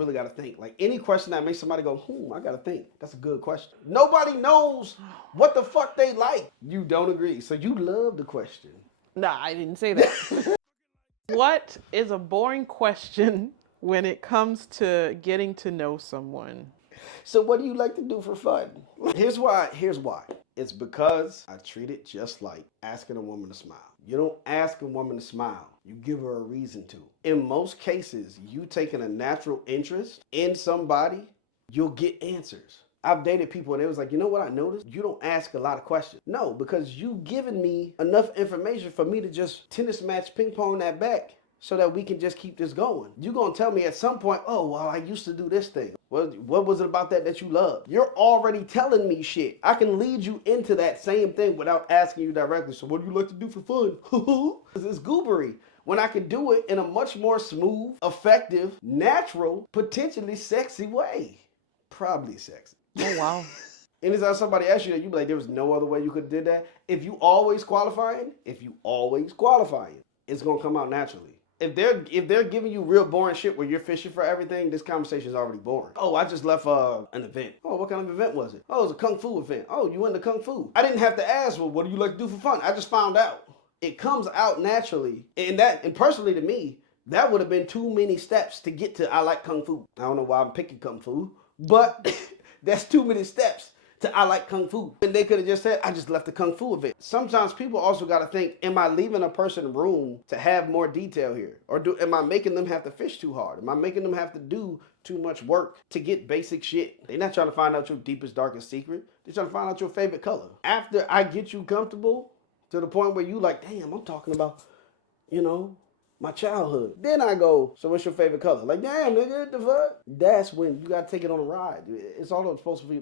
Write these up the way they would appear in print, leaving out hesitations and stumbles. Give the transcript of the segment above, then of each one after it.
really got to think. Like any question that makes somebody go, I got to think. That's a good question. Nobody knows what the fuck they like. You don't agree. So you love the question. Nah, I didn't say that. What is a boring question when it comes to getting to know someone? So what do you like to do for fun? Here's why. It's because I treat it just like asking a woman to smile. You don't ask a woman to smile. You give her a reason to. In most cases, you taking a natural interest in somebody, you'll get answers. I've dated people and it was like, you know what I noticed? You don't ask a lot of questions. No, because you giving me enough information for me to just tennis match ping pong that back so that we can just keep this going. You're going to tell me at some point, oh, well, I used to do this thing. What was it about that you loved? You're already telling me shit. I can lead you into that same thing without asking you directly. So what do you like to do for fun? It's goobery. When I can do it in a much more smooth, effective, natural, potentially sexy way. Probably sexy. Oh, wow. Anytime somebody asks you that, you be like, there was no other way you could have did that. If you always qualifying, it's going to come out naturally. If they're giving you real boring shit where you're fishing for everything, this conversation is already boring. Oh, I just left an event. Oh, what kind of event was it? Oh, it was a Kung Fu event. Oh, you into Kung Fu. I didn't have to ask, well, what do you like to do for fun? I just found out. It comes out naturally. And personally to me, that would have been too many steps to get to I like Kung Fu. I don't know why I'm picking Kung Fu, but that's too many steps to I like Kung Fu. And they could have just said, I just left the Kung Fu event. Sometimes people also got to think, am I leaving a person room to have more detail here? Or am I making them have to fish too hard? Am I making them have to do too much work to get basic shit? They're not trying to find out your deepest, darkest secret. They're trying to find out your favorite color. After I get you comfortable to the point where you like, damn, I'm talking about, my childhood. Then I go, so what's your favorite color? Like, damn, nigga, the fuck? That's when you got to take it on a ride. It's all supposed to be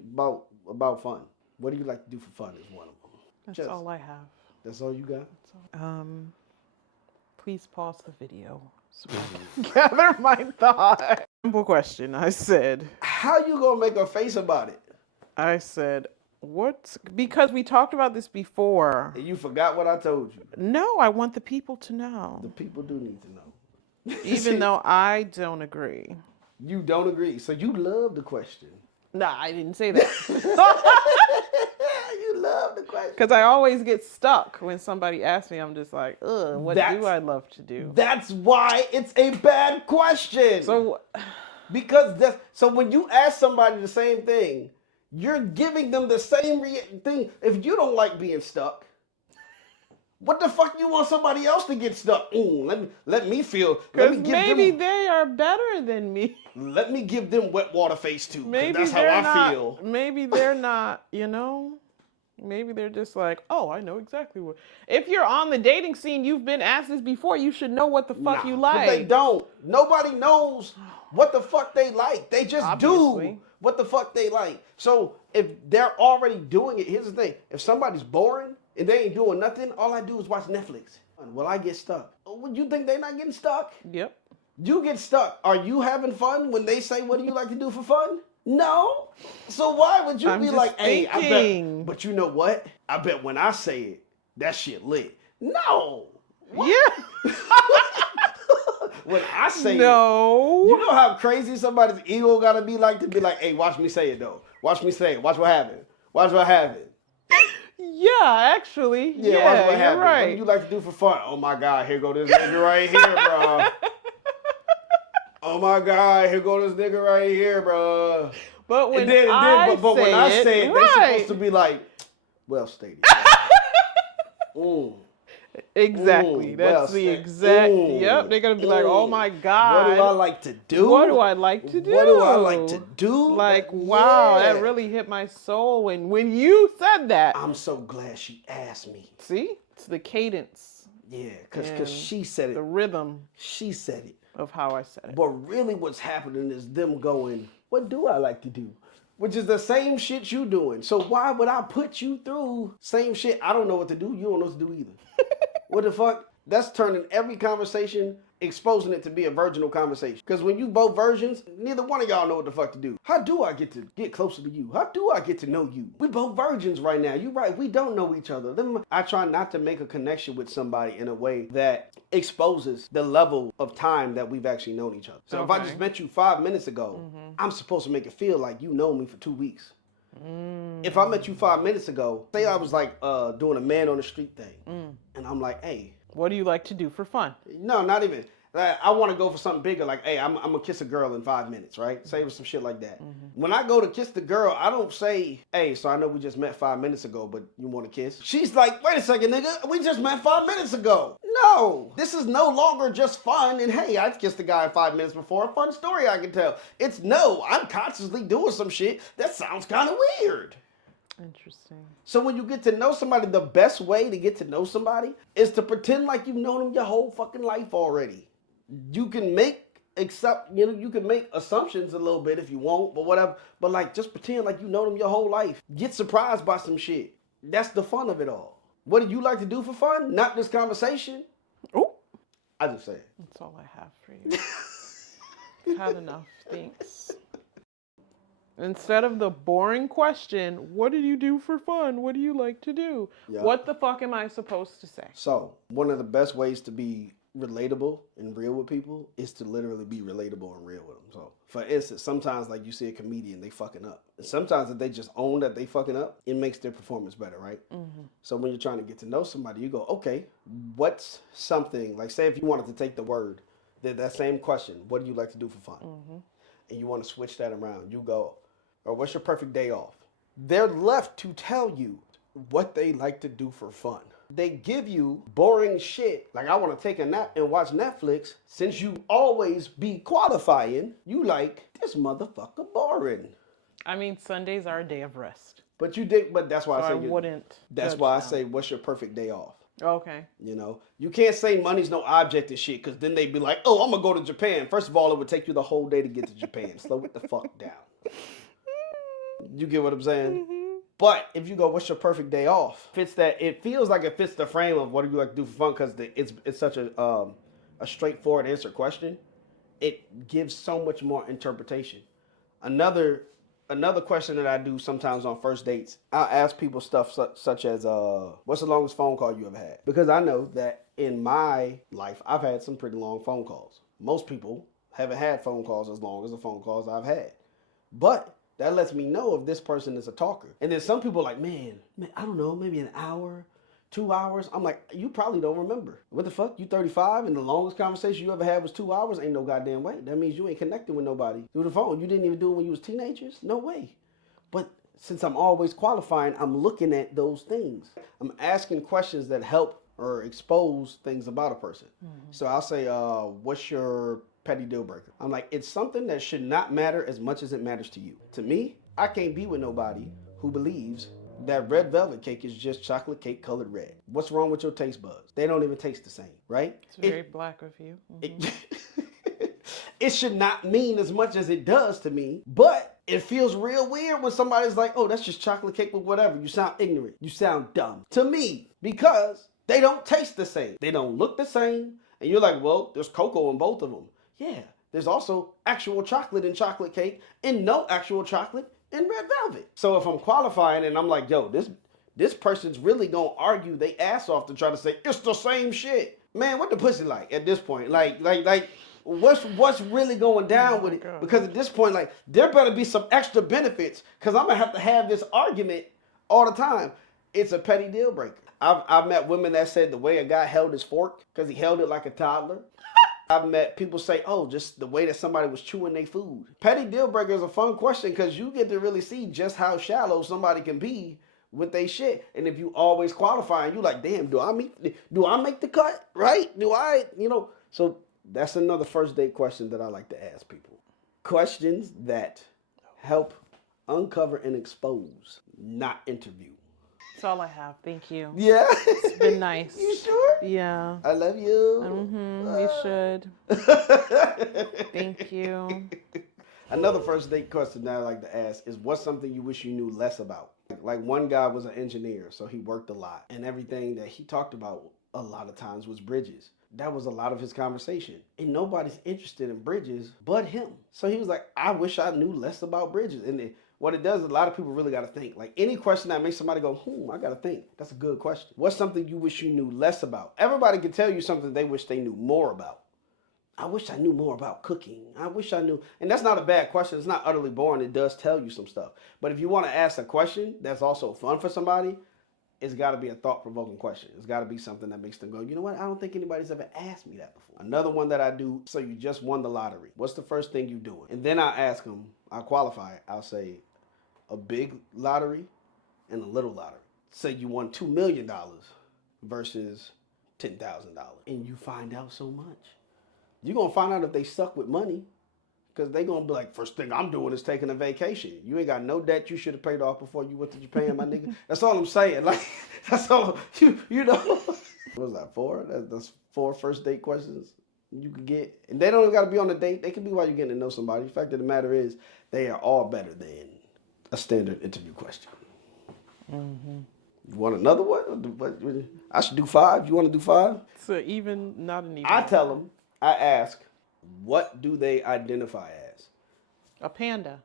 about fun. What do you like to do for fun is one of them. That's all I have. That's all you got? Please pause the video so I can gather my thought. Simple question. I said, how you gonna make a face about it? I said, because we talked about this before. And you forgot what I told you. No, I want the people to know. The people do need to know. Even though I don't agree. You don't agree. So you love the question. Nah, I didn't say that. You love the question. Because I always get stuck when somebody asks me. I'm just like, what do I love to do? That's why it's a bad question. So when you ask somebody the same thing, you're giving them the same thing. If you don't like being stuck, what the fuck you want somebody else to get stuck? Let me feel. Because maybe they are better than me. Let me give them wet water face too. Maybe that's how I feel. Maybe they're not, Maybe they're just like, oh, I know exactly what. If you're on the dating scene, you've been asked this before, you should know what the fuck you like. But they don't. Nobody knows what the fuck they like. They just do what the fuck they like. So if they're already doing it, here's the thing. If somebody's boring and they ain't doing nothing, all I do is watch Netflix. Will I get stuck? Would you think they're not getting stuck? Yep. You get stuck. Are you having fun when they say, what do you like to do for fun? No. So why would you be like, hey, I bet, but you know what? I bet when I say it, that shit lit. No. What? Yeah. When I say it, no. You know how crazy somebody's ego gotta be like to be like, hey, watch me say it though. Watch me say it. Watch what happened. Watch what happened. Yeah, actually. Yeah, watch what happened. Right. What do you like to do for fun? Oh my God, here go this nigga right here, bro. Oh my God, here go this nigga right here, bro. But when I say it, they're supposed to be like, well stated. Exactly. That's the exact. Yep. They're gonna be like, oh my God. What do I like to do? What do I like to do? What do I like to do? Like, wow, that really hit my soul when you said that. I'm so glad she asked me. See, it's the cadence. Yeah, because she said it. The rhythm. She said it. Of how I said it. But really what's happening is them going, what do I like to do? Which is the same shit you doing. So why would I put you through same shit? I don't know what to do. You don't know what to do either. What the fuck? That's turning every conversation, exposing it to be a virginal conversation. Because when you both virgins, neither one of y'all know what the fuck to do. How do I get to get closer to you? How do I get to know you? We both virgins right now. You right. We don't know each other. I try not to make a connection with somebody in a way that exposes the level of time that we've actually known each other. So if I just met you 5 minutes ago, I'm supposed to make it feel like you know me for 2 weeks. If I met you 5 minutes ago, say I was like doing a man on the street thing, and I'm like, hey, what do you like to do for fun? no, not even. I want to go for something bigger, like, hey, I'm gonna kiss a girl in 5 minutes, right? Say some shit like that. When I go to kiss the girl, I don't say, hey, so I know we just met 5 minutes ago, but you want to kiss? She's like, wait a second, nigga, we just met 5 minutes ago. No, this is no longer just fun. And hey, I kissed a guy 5 minutes before, a fun story I can tell. It's no, I'm consciously doing some shit that sounds kind of weird. Interesting. So when you get to know somebody, the best way to get to know somebody is to pretend like you've known them your whole fucking life already. You can make you can make assumptions a little bit if you want, but whatever. But like, just pretend like you know them your whole life. Get surprised by some shit. That's the fun of it all. What do you like to do for fun? Not this conversation. Oh, I just say it. That's all I have for you. Had enough. Thanks. Instead of the boring question, what do you do for fun? What do you like to do? Yep. What the fuck am I supposed to say? So, one of the best ways to be relatable and real with people is to literally be relatable and real with them. So, for instance, sometimes like you see a comedian, they fucking up. And sometimes if they just own that they fucking up, it makes their performance better, right? So when you're trying to get to know somebody, you go, okay, what's something, like say if you wanted to take the word, that same question, what do you like to do for fun? And you want to switch that around, you go, or what's your perfect day off? They're left to tell you what they like to do for fun. They give you boring shit, like I want to take a nap and watch Netflix. Since you always be qualifying, you like, this motherfucker boring. I mean, Sundays are a day of rest. But that's why so I wouldn't. That's why I say, what's your perfect day off? Okay. You know, you can't say money's no object and shit, because then they'd be like, oh, I'm going to go to Japan. First of all, it would take you the whole day to get to Japan. Slow it the fuck down. You get what I'm saying? But if you go, what's your perfect day off? It feels like it fits the frame of what do you like to do for fun, because it's such a straightforward answer question. It gives so much more interpretation. Another question that I do sometimes on first dates, I'll ask people stuff such as, what's the longest phone call you ever had? Because I know that in my life, I've had some pretty long phone calls. Most people haven't had phone calls as long as the phone calls I've had. But that lets me know if this person is a talker. And then some people are like, man, I don't know, maybe an hour, 2 hours. I'm like, you probably don't remember. What the fuck? You 35 and the longest conversation you ever had was 2 hours? Ain't no goddamn way. That means you ain't connecting with nobody through the phone. You didn't even do it when you was teenagers? No way. But since I'm always qualifying, I'm looking at those things. I'm asking questions that help or expose things about a person. So I'll say, what's your petty deal breaker? I'm like, it's something that should not matter as much as it matters to you. To me, I can't be with nobody who believes that red velvet cake is just chocolate cake colored red. What's wrong with your taste buds? They don't even taste the same, right? It's very black of you. It should not mean as much as it does to me, but it feels real weird when somebody's like, oh, that's just chocolate cake with whatever. You sound ignorant. You sound dumb. To me, because they don't taste the same. They don't look the same. And you're like, well, there's cocoa in both of them. Yeah, there's also actual chocolate in chocolate cake and no actual chocolate in red velvet. So if I'm qualifying and I'm like, yo, this person's really gonna argue they ass off to try to say it's the same shit. Man, what the pussy like at this point? Like what's really going down with it? God. Because at this point, like, there better be some extra benefits, because I'm gonna have this argument all the time. It's a petty deal breaker. I've met women that said the way a guy held his fork, because he held it like a toddler. I've met people say, oh, just the way that somebody was chewing their food. Petty deal breaker is a fun question, because you get to really see just how shallow somebody can be with their shit. And if you always qualify and you like, damn, do I make the cut? Right? So that's another first date question that I like to ask people. Questions that help uncover and expose, not interview. That's all I have. Thank you. Yeah. It's been nice. You sure? Yeah. I love you. You should. Thank you. Another first date question that I like to ask is, what's something you wish you knew less about? Like one guy was an engineer, so he worked a lot. And everything that he talked about a lot of times was bridges. That was a lot of his conversation. And nobody's interested in bridges but him. So he was like, I wish I knew less about bridges. And what it does is a lot of people really got to think. Like any question that makes somebody go, I got to think. That's a good question. What's something you wish you knew less about? Everybody can tell you something they wish they knew more about. I wish I knew more about cooking. I wish I knew. And that's not a bad question. It's not utterly boring. It does tell you some stuff. But if you want to ask a question that's also fun for somebody, it's got to be a thought-provoking question. It's got to be something that makes them go, you know what? I don't think anybody's ever asked me that before. Another one that I do, so you just won the lottery. What's the first thing you doing? And then I'll ask them, I'll qualify it. I'll say a big lottery and a little lottery. Say you won $2 million versus $10,000. And you find out so much. You're going to find out if they suck with money. Because they're going to be like, first thing I'm doing is taking a vacation. You ain't got no debt you should have paid off before you went to Japan, my nigga. That's all I'm saying. Like, that's all, you know. What was that, 4? That's 4 first date questions you could get. And they don't even got to be on a date. They can be while you're getting to know somebody. The fact of the matter is, they are all better than a standard interview question. Mm-hmm. You want another one? I should do 5. You want to do 5? So even, not an even. I tell them, I ask, what do they identify as? A panda.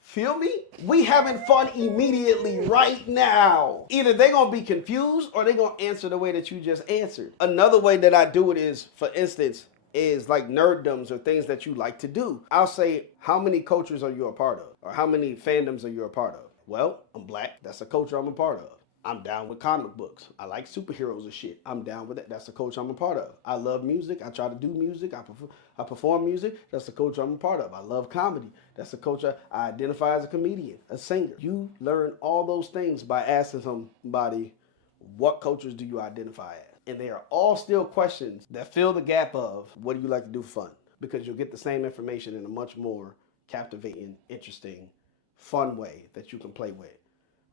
Feel me? We having fun immediately right now. Either they gonna be confused or they gonna answer the way that you just answered. Another way that I do it is, for instance, is like nerddoms or things that you like to do. I'll say, how many cultures are you a part of? Or how many fandoms are you a part of? Well, I'm black. That's a culture I'm a part of. I'm down with comic books. I like superheroes and shit. I'm down with that. That's the culture I'm a part of. I love music. I try to do music. I perform music. That's the culture I'm a part of. I love comedy. That's the culture. I identify as a comedian, a singer. You learn all those things by asking somebody, what cultures do you identify as? And they are all still questions that fill the gap of, what do you like to do for fun? Because you'll get the same information in a much more captivating, interesting, fun way that you can play with,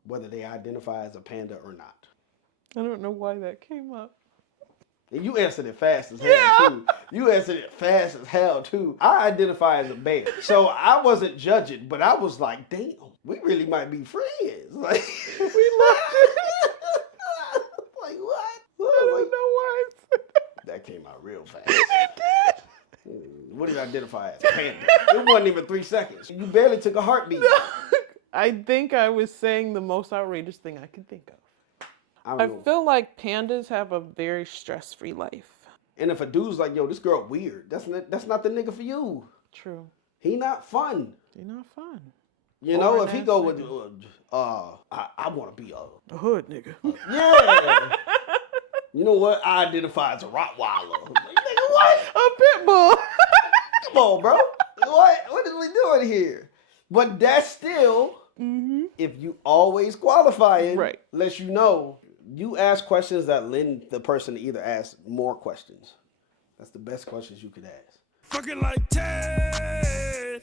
whether they identify as a panda or not. I don't know why that came up. And you answered it fast as hell, too. You answered it fast as hell, too. I identify as a bear. So I wasn't judging, but I was like, damn, we really might be friends. Like, we looked like, what? I don't know why. That came out real fast. It did. What do you identify as? Panda. It wasn't even 3 seconds. You barely took a heartbeat. No. I think I was saying the most outrageous thing I could think of. I feel like pandas have a very stress-free life. And if a dude's like, yo, this girl weird, that's not the nigga for you. True. He not fun. He not fun. You know, if he go with, I want to be a hood nigga. Yeah. You know what? I identify as a Rottweiler. Nigga, what? A pit bull. Come on, bro. What are we doing here? But that's still, if you always qualifying, right, lets you know, you ask questions that lend the person to either ask more questions. That's the best questions you could ask. Fucking like Ted.